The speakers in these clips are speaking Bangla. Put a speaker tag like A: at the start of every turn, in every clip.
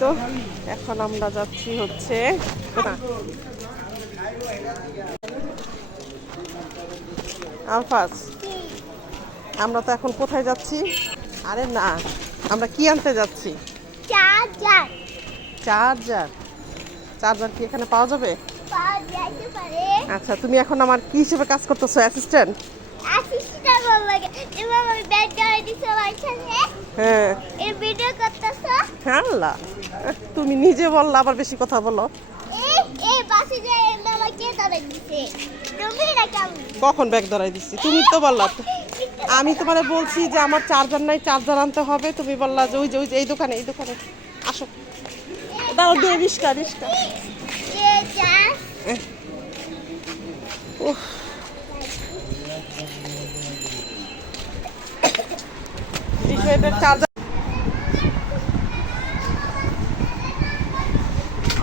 A: তো এখন আমরা যাচ্ছি হচ্ছে? আলফাজ। আমরা তো এখন কোথায় যাচ্ছি? আরে না আমরা কি আনতে যাচ্ছি?
B: চার্জার।
A: চার্জার। চার্জার কি এখানে পাওয়া যাবে? আচ্ছা তুমি এখন আমার কি হিসেবে কাজ করতেছো অ্যাসিস্ট্যান্ট? হ্যাঁ।
B: এই ভিডিও করতেছ?
A: আল্লাহ তুমি নিজে বললা আবার বেশি কথা বলো। কখন ব্যাগ ধরাই দিচ্ছি? তুমি তো বললা আমি তোমারে বলছি যে আমার চার্জার নাই চার্জার আনতে হবে। তুমি বললা যে ওই যে ওই যে এই দোকানে এই দোকানে। আসো। দাও দিয়ে রিস্কা রিস্কা। চার্জার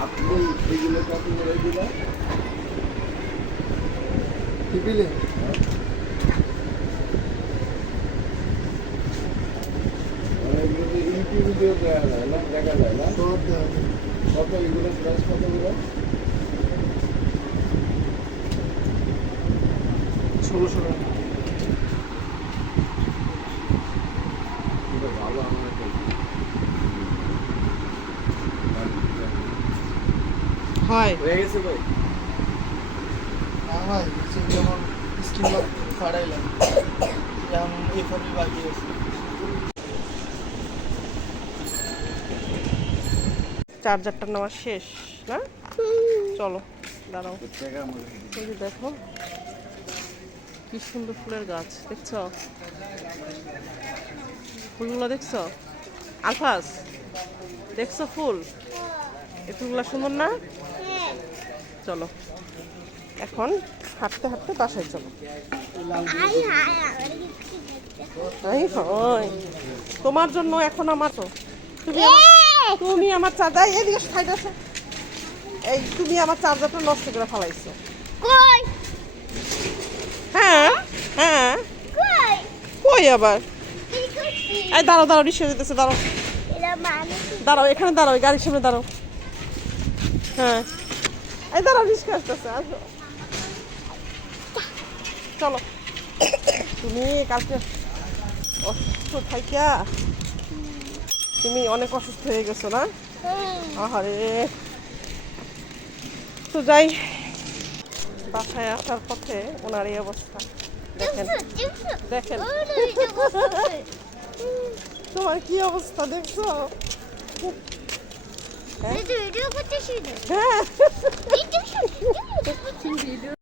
C: আপনি এইগুলো কত করে দিলেন টিপিলে ইউটিউবে দেওয়া যায় না দেখা যায় না
D: সব দেওয়া।
C: কত এগুলো প্রাইস কত করে
D: ষোলোশো টাকা।
C: ভালো আমার
A: হয়।
C: হয়ে গেছে ভাই।
D: হ্যাঁ ভাই হচ্ছে যেমন স্কিন লক ফাড়াইলাম যেমন এফআরবি বাকি আছে।
A: চার্জারটা নেওয়া শেষ না? চলো দাঁড়াও। দেখো কি সুন্দর ফুলের গাছ দেখছ? ফুলগুলো দেখছ? আলফাস দেখছ ফুল? এই ফুলগুলো সুন্দর না? চলো। এখন হাঁটতে হাঁটতে বাসায় চলো। তোমার জন্য এখন আমার তো। তুমি আমার- তুমি আমার চার্জার এদিকে সাইড আছে এই তুমি আমার চার্জারটা নষ্ট করে ফেলাইছো।
B: কই?
A: হ্যাঁ হ্যাঁ।
B: কই?
A: কই আবার? এই দাঁড়াও দাঁড়াও রিক্সা দিতেছে দাঁড়াও। দাঁড়াও এখানে দাঁড়াও গাড়ির সামনে দাঁড়াও। হ্যাঁ। এই দাঁড়াও রিক্সা আসতেছে আসো। চলো। তুমি কালকে অসুস্থ থাইকা। তুমি অনেক অসুস্থ হয়ে গেছো না? আহারে। তো যাই বাসায় আসার পথে ওনার এই অবস্থা। দেখেন। দেখেন। তোমার কি অবস্থা দেখছ? Ne
B: diyor? Diyor
A: bu taşıydı. Ne diyor? Ne diyor?